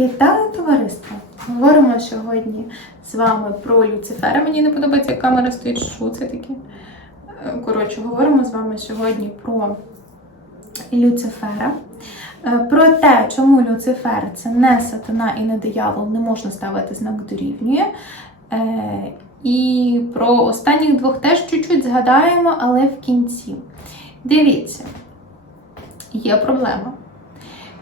Вітаю товариство! Говоримо сьогодні з вами про Люцифера. Мені не подобається, як камера стоїть, що це таке. Е, Коротше, говоримо з вами сьогодні про Люцифера. Е, Про те, чому Люцифер це не сатана і не диявол, не можна ставити знак дорівнює. Е, І про останніх двох теж чуть-чуть згадаємо, але в кінці. Дивіться, є проблема.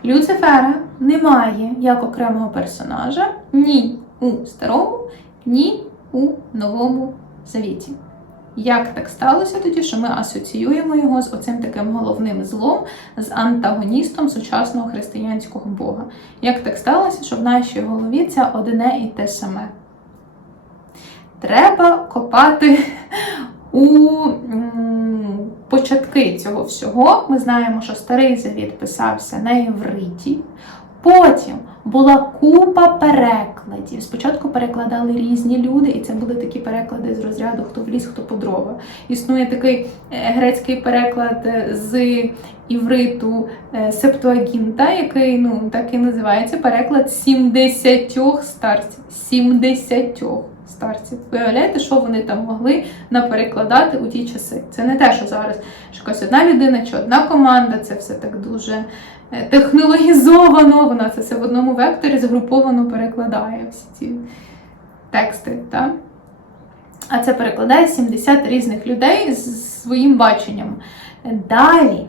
Люцифера немає як окремого персонажа ні у старому, ні у новому завіті. Як так сталося тоді, що ми асоціюємо його з оцим таким головним злом, з антагоністом сучасного християнського Бога? Як так сталося, що в нашій голові це одне і те саме? Треба копати у початки цього всього. Ми знаємо, що старий завіт писався на євриті. Потім була купа перекладів. Спочатку перекладали різні люди, і це були такі переклади з розряду хто в ліс, хто по дрова. Існує такий е, грецький переклад е, з івриту е, Септуагінта, який ну так і називається переклад 70 старців. 70 старців. Виявляєте, що вони там могли наперекладати у ті часи. Це не те, що зараз якась одна людина чи одна команда, це все так дуже е, технологізовано, вона це все в одному векторі згруповано перекладає всі ці тексти. Так? А це перекладає 70 різних людей з своїм баченням. Далі.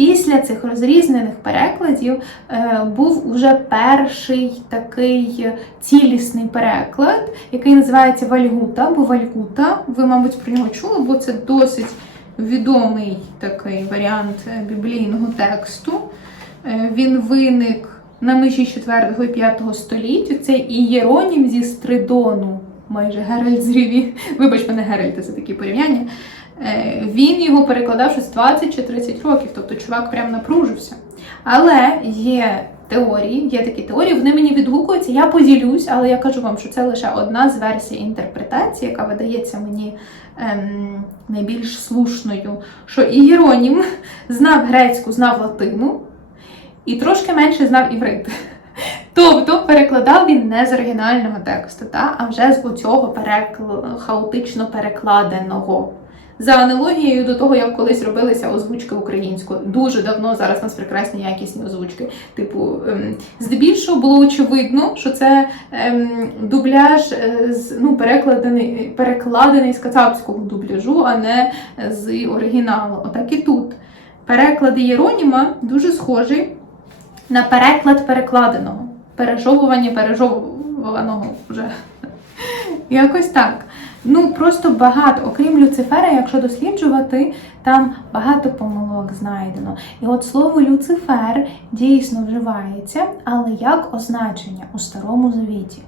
Після цих розрізнених перекладів е, був уже перший такий цілісний переклад, який називається Вальгута або Вальгута. Ви, мабуть, про нього чули, бо це досить відомий такий варіант біблійного тексту. Е, він виник на межі 4 і 5 століття. Це Ієронім зі Стридону, майже Геральт з Ріві. Вибач мене, Геральт, це такі порівняння. Е, Він його перекладав щось 20 чи 30 років, тобто чувак прям напружився. Але є теорії, є такі теорії, вони мені відгукуються, я поділюсь, але я кажу вам, що це лише одна з версій інтерпретації, яка видається мені ем, найбільш слушною. Що Ієронім знав грецьку, знав латину і трошки менше знав іврит. Тобто перекладав він не з оригінального тексту, та, а вже з оцього перекл... хаотично перекладеного. За аналогією до того, як колись робилися озвучки українською. Дуже давно зараз у нас прекрасні якісні озвучки. Типу, ем, здебільшого було очевидно, що це ем, дубляж е, ну, перекладений, перекладений з кацапського дубляжу, а не з оригіналу. Отак і тут. Переклад Єроніма дуже схожий на переклад перекладеного, пережовування пережовуваного вже. Якось так. Ну, просто багато, окрім Люцифера, якщо досліджувати, там багато помилок знайдено. І от слово Люцифер дійсно вживається, але як означення у Старому Завіті.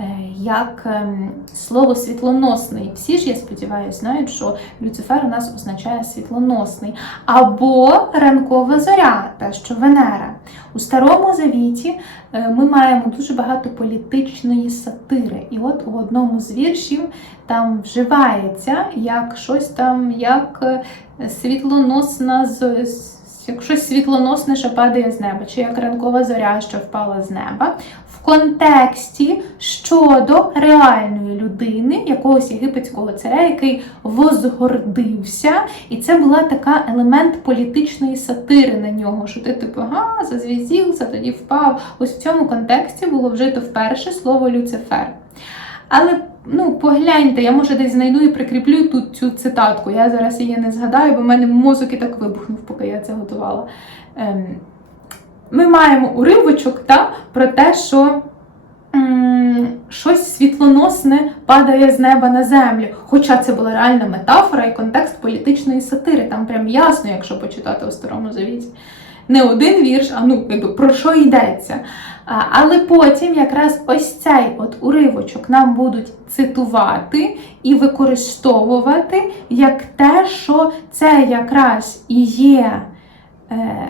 Е, Як ем, слово світлоносний. Всі ж, я сподіваюся, знають, що Люцифер у нас означає світлоносний. Або ранкова зоря, та що Венера. У Старому Завіті е, ми маємо дуже багато політичної сатири. І от у одному з віршів там вживається як щось там, як е, світлоносна з- як щось світлоносне, що падає з неба, чи як ранкова зоря, що впала з неба, контексті щодо реальної людини, якогось єгипетського царя, який возгордився, і це була така елемент політичної сатири на нього, що ти типу, ага, зазвіздівся, тоді впав. Ось в цьому контексті було вжито вперше слово Люцифер. Але ну, погляньте, я може десь знайду і прикріплю тут цю цитатку. Я зараз її не згадаю, бо в мене мозок і так вибухнув, поки я це готувала. Ем, ми маємо уривочок та, про те, що щось світлоносне падає з неба на землю. Хоча це була реальна метафора і контекст політичної сатири. Там прям ясно, якщо почитати у Старому Завіті. Не один вірш, а ну, якби про що йдеться. А, Але потім якраз ось цей от уривочок нам будуть цитувати і використовувати як те, що це якраз і є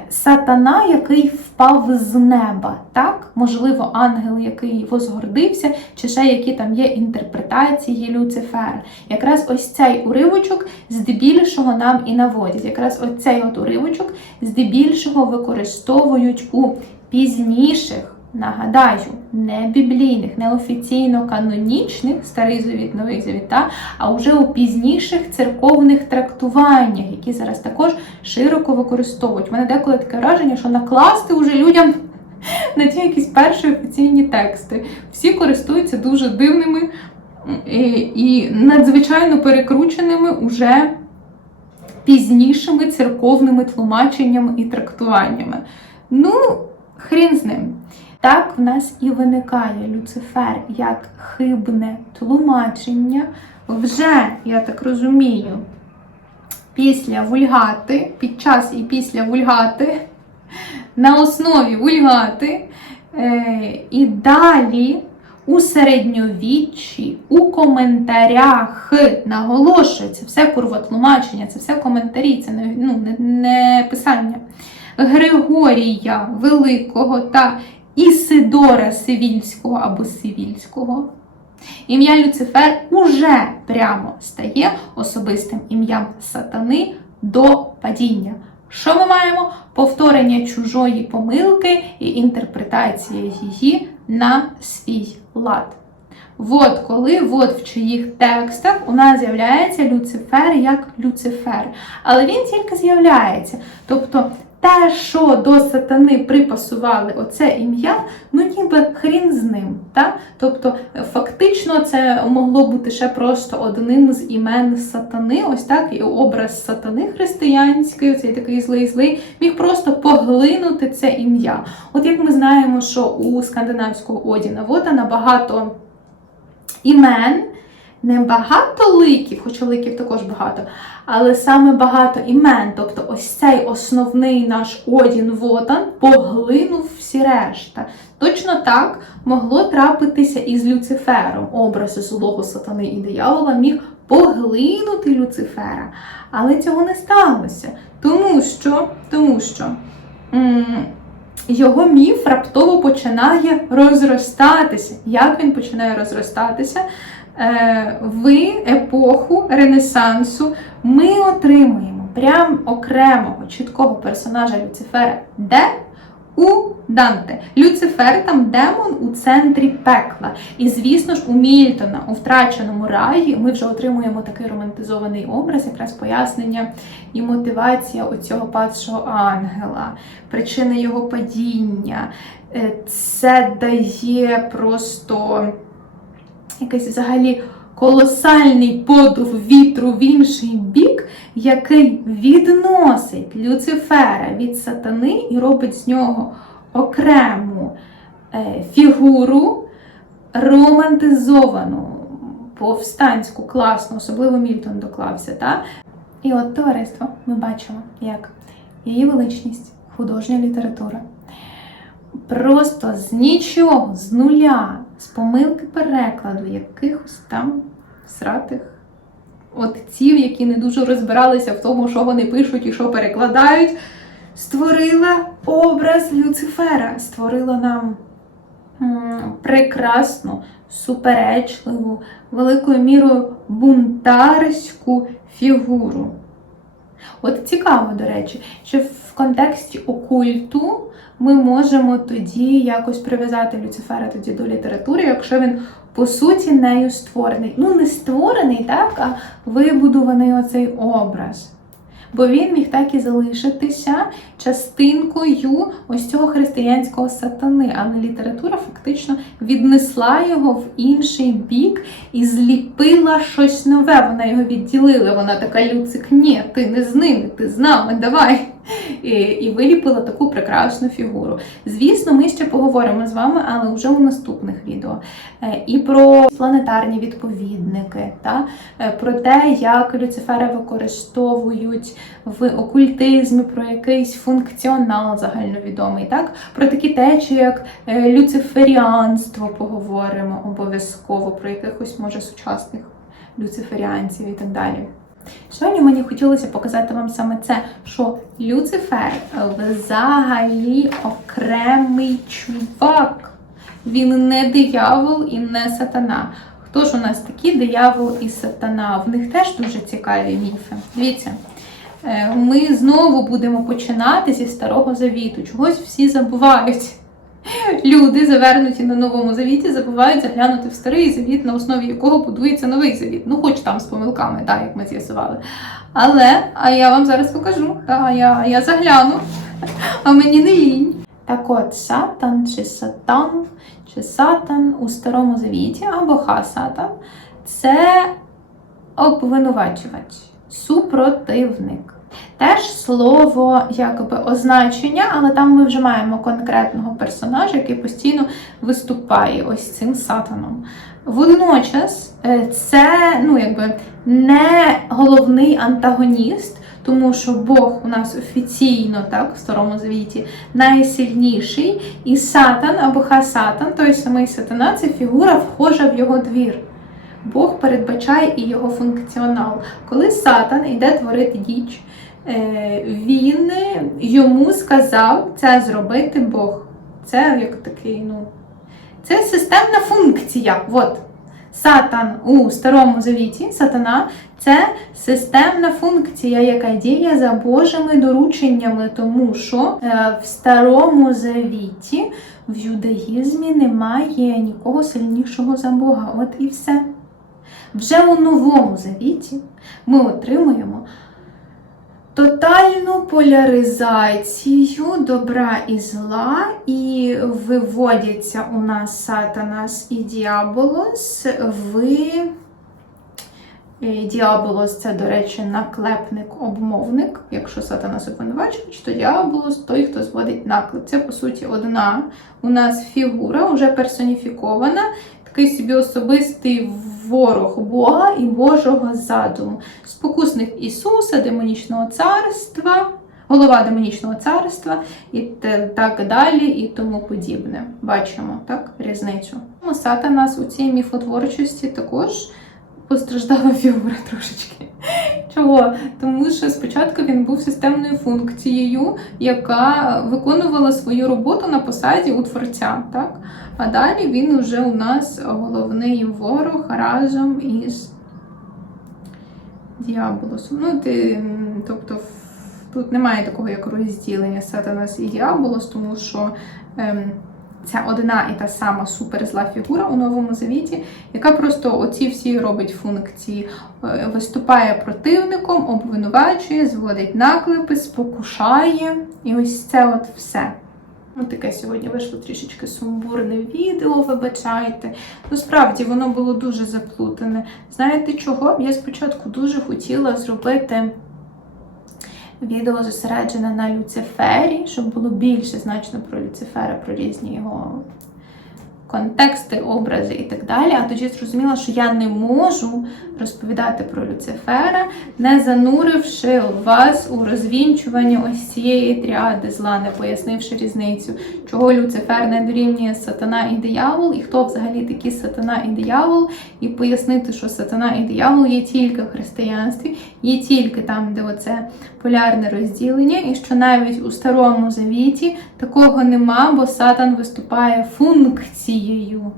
сатана, який впав з неба. Так? Можливо, ангел, який возгордився, чи ще які там є інтерпретації Люцифера. Якраз ось цей уривочок здебільшого нам і наводять. Якраз ось цей от уривочок здебільшого використовують у пізніших нагадаю, не біблійних, не офіційно канонічних, старий завіт, новий завіт, та, а вже у пізніших церковних трактуваннях, які зараз також широко використовують. У мене деколи таке враження, що накласти уже людям на ті якісь перші офіційні тексти. Всі користуються дуже дивними і, і надзвичайно перекрученими уже пізнішими церковними тлумаченнями і трактуваннями. Ну, хрін з ним. Так в нас і виникає Люцифер як хибне тлумачення. Вже, я так розумію, після вульгати, під час і після вульгати, на основі вульгати, е, і далі у середньовіччі, у коментарях наголошується все курвотлумачення, це все коментарі, це не, ну, не, не писання. Григорія Великого та Ісидора Сивільського або Сивільського. Ім'я Люцифер уже прямо стає особистим ім'ям сатани до падіння. Що ми маємо? Повторення чужої помилки і інтерпретація її на свій лад. От коли от в чиїх текстах у нас з'являється Люцифер як Люцифер. Але він тільки з'являється. Тобто те, що до сатани припасували оце ім'я, ну ніби хрін з ним. Та? Тобто, фактично, це могло бути ще просто одним з імен сатани, ось так, і образ сатани християнський, оцей такий злий-злий, міг просто поглинути це ім'я. От як ми знаємо, що у скандинавського Одіна Вода набагато імен. Не багато ликів, хоча ликів також багато, але саме багато імен. Тобто ось цей основний наш Одін Вотан поглинув всі решта. Точно так могло трапитися і з Люцифером. Образ злого сатани і диявола міг поглинути Люцифера. Але цього не сталося. Тому що, тому що м його міф раптово починає розростатися. Як він починає розростатися? Е, в епоху Ренесансу ми отримуємо прям окремого чіткого персонажа Люцифера, де у Данте. Люцифер там демон у центрі пекла. І, звісно ж, у Мільтона, у втраченому раї, ми вже отримуємо такий романтизований образ, якраз пояснення і мотивація оцього падшого ангела, причини його падіння. Е, Це дає просто якийсь взагалі колосальний подув вітру в інший бік, який відносить Люцифера від сатани і робить з нього окрему е, фігуру романтизовану, повстанську, класну, особливо Мільтон доклався. Та? І от товариство ми бачимо, як її величність, художня література. Просто з нічого, з нуля, з помилки перекладу якихось там сратих отців, які не дуже розбиралися в тому, що вони пишуть і що перекладають, створила образ Люцифера, створила нам прекрасну, суперечливу, великою мірою бунтарську фігуру. От цікаво, до речі, що в контексті окульту ми можемо тоді якось прив'язати Люцифера тоді до літератури, якщо він по суті нею створений. Ну, не створений, так, а вибудований оцей образ. Бо він міг так і залишитися частинкою ось цього християнського сатани, але література фактично віднесла його в інший бік і зліпила щось нове. Вона його відділила. Вона така Люцик, ні, ти не з ними, ти з нами, давай. І, виліпила таку прекрасну фігуру. Звісно, ми ще поговоримо з вами, але вже у наступних відео. Е, І про планетарні відповідники, та? е, про те, як Люцифера використовують в окультизмі, про якийсь функціонал загальновідомий, так? про такі течії, як е, люциферіанство поговоримо обов'язково, про якихось, може, сучасних люциферіанців і так далі. Сьогодні мені хотілося показати вам саме це, що Люцифер взагалі окремий чувак. Він не диявол і не сатана. Хто ж у нас такі диявол і сатана? В них теж дуже цікаві міфи. Дивіться, е, ми знову будемо починати зі Старого Завіту. Чогось всі забувають. Люди, завернуті на новому завіті, забувають заглянути в старий завіт, на основі якого будується новий завіт. Ну, хоч там з помилками, так, як ми з'ясували. Але, а я вам зараз покажу, та, я, я загляну, а мені не лінь. Так от, сатан чи сатан, чи сатан у старому завіті або ха-сатан це обвинувачувач, супротивник. Теж слово якби означення, але там ми вже маємо конкретного персонажа, який постійно виступає ось цим сатаном. Водночас е, це ну, якби, не головний антагоніст, тому що Бог у нас офіційно так, в Старому Завіті найсильніший, і сатан або ха-сатан, той самий сатана, це фігура вхожа в його двір. Бог передбачає і його функціонал. Коли сатан йде творити діч, він йому сказав це зробити Бог. Це як такий, ну, це системна функція. От. Сатан у Старому Завіті, сатана це системна функція, яка діє за Божими дорученнями, тому що е, в Старому Завіті в юдаїзмі немає нікого сильнішого за Бога. От і все. Вже у Новому Завіті ми отримуємо тотальну поляризацію добра і зла, і виводяться у нас Сатанас і Діаболос в Е, Діаболос це, до речі, наклепник, обмовник. Якщо сатанас обвинувачувач, то діаболос той, хто зводить наклеп. Це, по суті, одна у нас фігура, вже персоніфікована, такий собі особистий ворог Бога і Божого задуму. Спокусник Ісуса, демонічного царства, голова демонічного царства і так далі, і тому подібне. Бачимо так, різницю. Сатанас у цій міфотворчості також постраждала фігура трошечки. Чого? Тому що спочатку він був системною функцією, яка виконувала свою роботу на посаді у творця. Так? А далі він уже у нас головний ворог разом із діаболосом. Ну, ти, тобто, тут немає такого як розділення сатанас і діаболос, тому що. Ем, Ця одна і та сама суперзла фігура у новому завіті, яка просто оці всі робить функції, Е, виступає противником, обвинувачує, зводить наклепи, спокушає. І ось це от все. Ось таке сьогодні вийшло трішечки сумбурне відео, вибачайте. Ну, справді воно було дуже заплутане. Знаєте чого? Я спочатку дуже хотіла зробити відео зосереджене на Люцифері, щоб було більше значно про Люцифера, про різні його контексти, образи і так далі. А тоді зрозуміла, що я не можу розповідати про Люцифера, не зануривши вас у розвінчуванні ось цієї тріади зла, не пояснивши різницю, чого Люцифер не дорівнює сатана і диявол, і хто взагалі такі сатана і диявол, і пояснити, що сатана і диявол є тільки в християнстві, є тільки там, де оце полярне розділення, і що навіть у Старому Завіті такого нема, бо Сатан виступає функцією,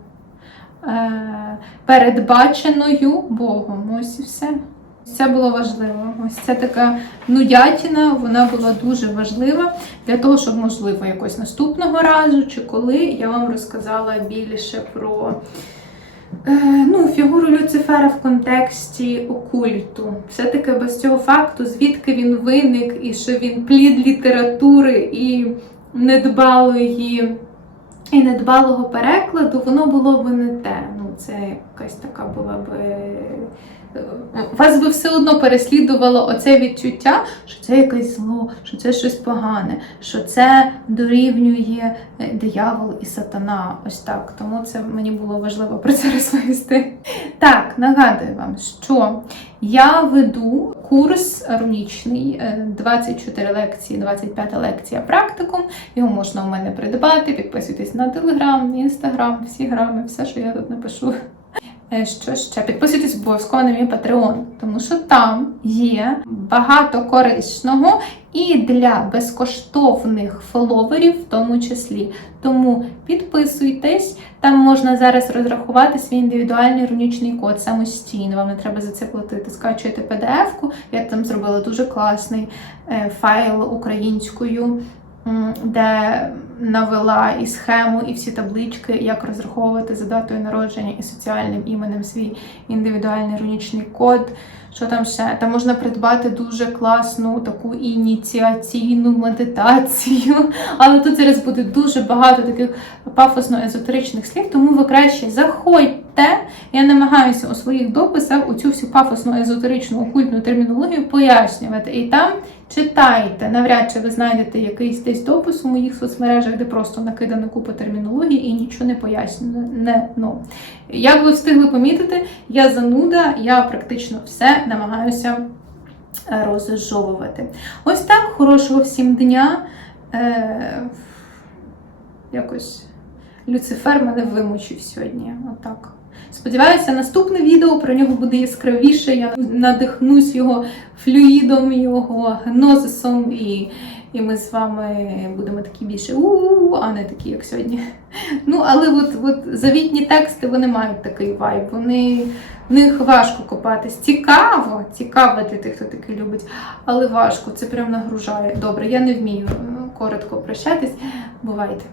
е, передбаченою Богом. Ось і все. Це було важливо. Ось це така нудятіна, вона була дуже важлива для того, щоб, можливо, якось наступного разу чи коли я вам розказала більше про ну, фігуру Люцифера в контексті окульту. Все-таки без цього факту, звідки він виник, і що він плід літератури і недбалої. І недбалого перекладу, воно було б не те. Ну, це якась така була б. Е, Вас би все одно переслідувало оце відчуття, що це якесь зло, що це щось погане, що це дорівнює е, диявол і сатана. Ось так. Тому це мені було важливо про це розповісти. Так, нагадую вам, що я веду курс рунічний, е, 24 лекції, 25 лекція практикум. Його можна у мене придбати. Підписуйтесь на телеграм, інстаграм, всі грами, все, що я тут напишу. Е, Що ще? Підписуйтесь обов'язково на мій Patreon, тому що там є багато корисного і для безкоштовних фоловерів в тому числі. Тому підписуйтесь, там можна зараз розрахувати свій індивідуальний рунічний код самостійно. Вам не треба за це платити. Скачуєте PDF-ку, я там зробила дуже класний е, файл українською. Де навела і схему, і всі таблички, як розраховувати за датою народження і соціальним іменем свій індивідуальний рунічний код. Що там ще? Там можна придбати дуже класну таку ініціаційну медитацію. Але тут зараз буде дуже багато таких пафосно-езотеричних слів, тому ви краще заходьте. Я намагаюся у своїх дописах у цю всю пафосно-езотеричну окультну термінологію пояснювати. І там читайте. Навряд чи ви знайдете якийсь десь допис у моїх соцмережах, де просто накидана купа термінології і нічого не пояснює. Ну. Як ви встигли помітити, я зануда, я практично все намагаюся е, розжовувати. Ось так, хорошого всім дня. Е, якось Люцифер мене вимучив сьогодні. Отак. Сподіваюся, наступне відео про нього буде яскравіше. Я надихнусь його флюїдом, його гнозисом, і, і ми з вами будемо такі більше у, а не такі, як сьогодні. Ну, але от, от завітні тексти вони мають такий вайб. Вони в них важко копатись. Цікаво, цікаво для тих, хто таки любить, але важко. Це прям нагружає. Добре, я не вмію е, коротко прощатись. Бувайте.